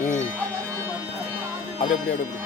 ம் அப்படி அப்படி அப்படி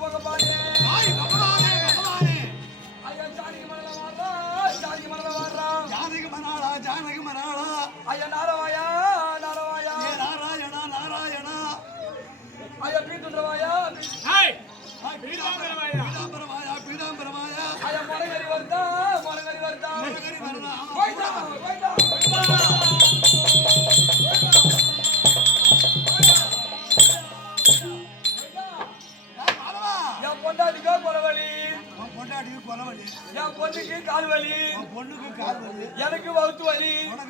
வாங்க வாங்க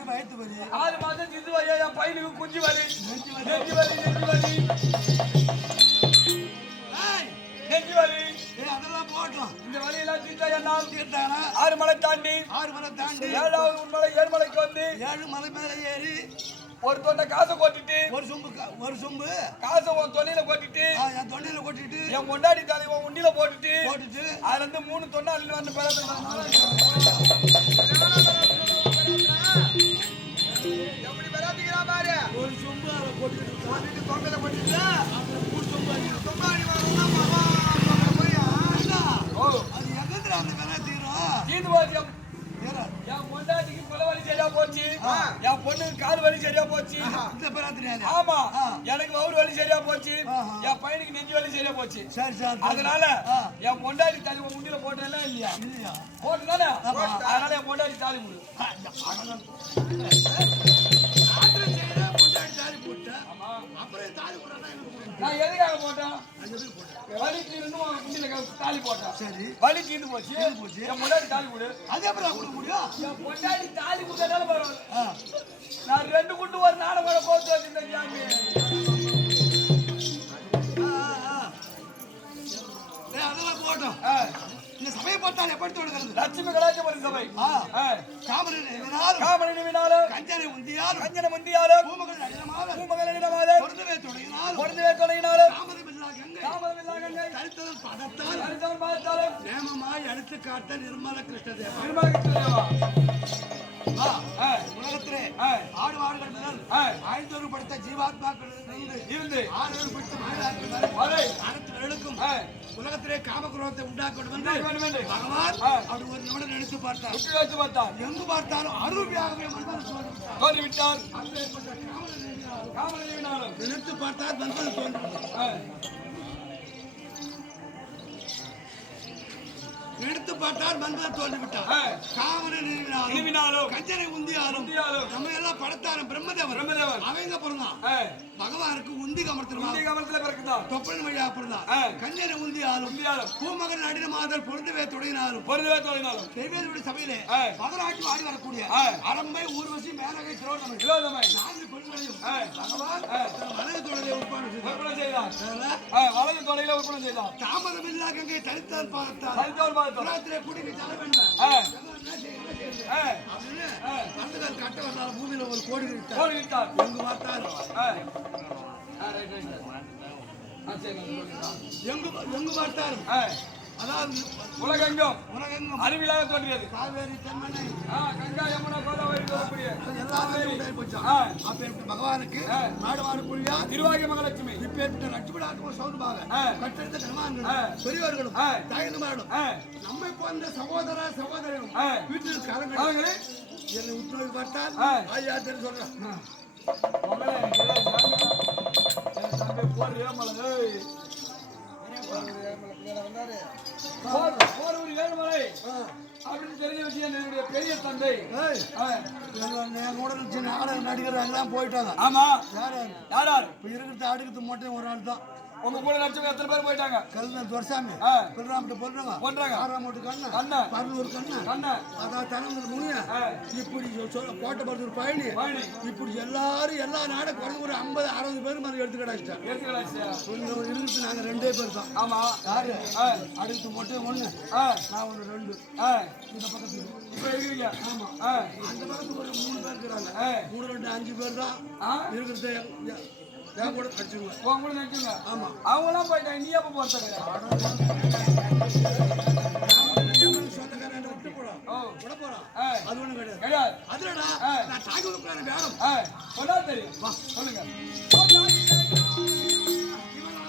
வயிற்று வலி 6 மாசம் சிந்து வலி என் பையனுக்கு குஞ்சு வலி நெஞ்சு வலி அதெல்லாம் போட்டோம் இந்த வலியெல்லாம் தீர்த்தா என்னால் தீர்த்தானா 6 மலை தாண்டி 7வது மலை 7 மலைக்கு வந்து 7 மலை மேல ஏறி ஒரு தொண்டை காசை கொட்டிட்டு ஒரு சொம்பு காசை உன் தொண்டையில கொட்டிட்டு என் தொண்டையில கொட்டிட்டு என் கொண்டாடி தாலி உன் உண்டியில போட்டுட்டு அதுல இருந்து 3 தொண்டை அள்ளி வந்து எப்படி பெறாதீங்களா பாரு ஒரு சொம்பு அதை கொட்டிட்டு சாமிக்கு தொண்டையில கொட்டிட்டு அப்புறம் 3 சொம்பு தொண்டாடி வரணும்னா அது எங்கத்துல அந்த வேலை தீரும் தீந்து போச்சு என் பொண்டாட்டிக்கு கொலவலி சரியா போச்சு என் பொண்ணுக்கு கால் வலி சரியா போச்சு இந்த பேரா தெரியாது ஆமா எனக்கு வவுறு வலி சரியா போச்சு என் பையனுக்கு நெஞ்சு வலி சரியா போச்சு சரி அதனால என் பொண்டாட்டி தாலி உன் முண்டியில போட்டேன்னா இல்லையா போட்டுதானே அதனால என் பொண்டாட்டி தாலி முடி நான் எதுக்காக போட்டேன் வலி தீர்ந்து முண்டியில தாலி போட்டேன் சரி வலி தீர்ந்து போச்சு என் பொண்டாட்டி தாலி கொடு அது எப்படி கொடுக்க முடியும் என் பொண்டாட்டி தாலி கொடுத்தாலும் பரவாயில்ல நான் 2 குண்டு ஒரு நாடகம் கோத்து வச்சிருந்தேன் அதெல்லாம் போட்டோம் இந்த சபையை பார்த்தால் எப்படி தோணுகிறது லட்சுமி கலாச்சார சபை காமனை நிவினாலும் கஞ்சனை முந்தியாலும் கஞ்சனை முந்தியாலும் பூமகள் அடினமாதல் பொருந்தவே தொடங்கினாலும் தாமதமில்லா கங்கை தரித்தவன் பதத்தாலும் நேமமாய் அடுத்து காட்ட நிர்மல கிருஷ்ணதேவா உலகத்திலே ஆடு மாடுகள் முதல் 5 படுத்த ஜீவாத்மாக்கள் இருந்து 6 படுத்த அனைத்துக்கும் உலகத்திலே காமக்ரோகத்தை உண்டாக்க வேண்டும் என்று பகவான் அப்படி ஒரு நிமிடம் நினைத்து பார்த்தார் எங்கு பார்த்தாலும் அருவியாகவே தோன்றிவிட்டார் நினைத்து பார்த்தார் மன்மதன் தோன்றிவிட்டார் எடுத்து பார்த்தால் மன்மதன் தோன்றிவிட்டார் காமனை நிறுவினாலும் கஞ்சனை உந்தியாலும் நம்ம எல்லாம் படைத்தாரும் பிரம்மதேவன் அவங்க பிறந்தான் பகவானுக்கு உந்தி கமர்த்தல பிறக்குதான் தொப்பல் வழியா பிறந்தான் கஞ்சனை உந்தியாலும் பூமகன் அடின மாதல் பொருந்தவே தொடங்கினாலும் தெய்வேந்திர சபையிலே மகராட்சி ஆடி வரக்கூடிய அரம்பை ஊர்வசி மேலகை திரோதமை 4 பெண்களையும் பகவான் வலது தொழிலை உற்பத்தி செய்தார் தாமதம் இல்லா கங்கை தரித்தால் பார்த்தார் கட்ட வந்தால் பூமியில ஒரு கோடி எங்கு பார்த்தாலும் எங்கு பார்த்தாலும் அதாவது உலகெங்கும் அறிவிலாக தோன்றியது காவேரி தென்மனை கங்கா யமுனா கோதாவரி பகவானுக்கு நாடுவாடு புரியா திருவாகிய மகாலட்சுமி இப்பேற்பட்ட லட்சுமிடாக்கு சௌந்தமாக கட்டெடுத்த கர்மான்களும் பெரியவர்களும் தாய்மார்களும் நம்மை போன்ற சகோதரரும் வீட்டில் காலங்களை என்னை உற்று பார்த்தால் ஆயாத்தின்னு சொல்றேன் அப்படின்னு தெரிஞ்ச விஷயம் என்னுடைய பெரிய தந்தை நடிகர் எல்லாம் போயிட்டாங்க ஆமா யார் இப்ப இருக்கிறது அடுக்கிறது மட்டும் ஒரு ஆள் தான் உங்க கூட லட்சம் எத்தனை பேர் போயிட்டாங்க கல்யாணம் துரசாமி பிள்ளாமட்டு போடுறாங்க 6ஆம் வீட்டு கண்ணு 600 கண்ணு அதாவது தனங்கள் முனிய இப்படி கோட்டை படுத்து பயணி இப்படி எல்லாரும் எல்லா நாடும் குறைஞ்ச ஒரு 50-60 பேர் மாதிரி எடுத்து கிடாச்சிட்டாங்க இருக்கிறது நாங்க 2 பேர் தான் ஆமா யாரு அடுத்து மட்டும் 1 நான் 2 இந்த பக்கத்துல இப்ப இருக்கீங்க ஆமா அந்த பக்கத்துல ஒரு 3 பேர் இருக்கிறாங்க 3 2 5 பேர் தான் இருக்கிறது கூட கடிச்சுங்க ஆமா அவங்களாம் போயிட்டாங்க நீ எப்ப போறதுக்கு அது ஒண்ணு கிடையாது அதுலடா நான் தாக்கி வேணும் தெரியும் சொல்லுங்க